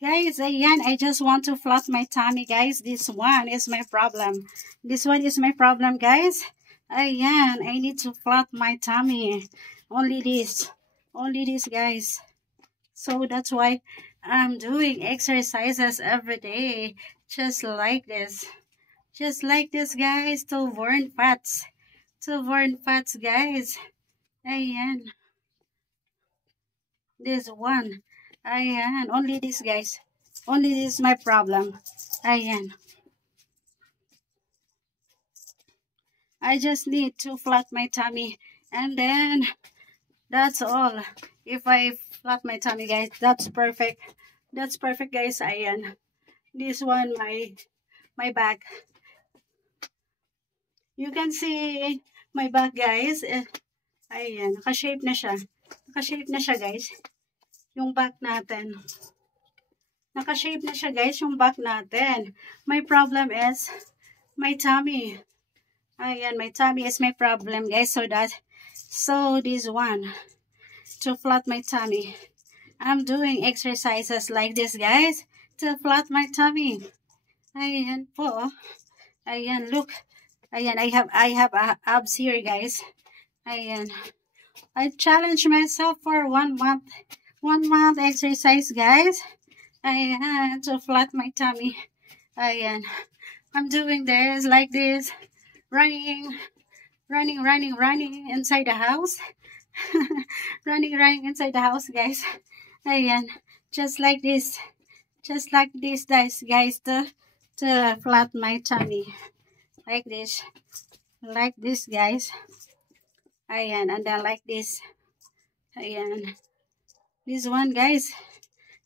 Guys, ayan, I just want to flat my tummy, guys. This one is my problem. This one is my problem, guys. Ayan, I need to flat my tummy. Only this. Only this, guys. So that's why I'm doing exercises every day. Just like this. Just like this, guys. To burn fats. To burn fats, guys. Ayan. This one. Ayan. Only this, guys. Only this is my problem. Ayan. I just need to flat my tummy. And then, that's all. If I flat my tummy, guys, that's perfect. That's perfect, guys. Ayan. This one, my back. You can see my back, guys. Ayan. Naka-shape na siya. Naka-shape na siya, guys. Yung back natin. Naka-shape na siya, guys, yung back natin. My problem is my tummy. Ayan, my tummy is my problem, guys. So this one, to flat my tummy. I'm doing exercises like this, guys, to flat my tummy. Ayan po. Ayan, look. Ayan, I have abs here, guys. Ayan. I challenge myself for 1 month. 1 month exercise, guys. Ayan, to flat my tummy. Ayan. I'm doing this like this. Running inside the house. running inside the house, guys. Ayan. Just like this. Just like this, guys, to flat my tummy. Like this. Like this, guys. Ayan. And then like this. Ayan. This one, guys.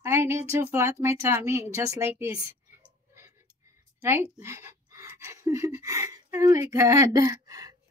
I need to flat my tummy. Just like this. Right? Oh my God.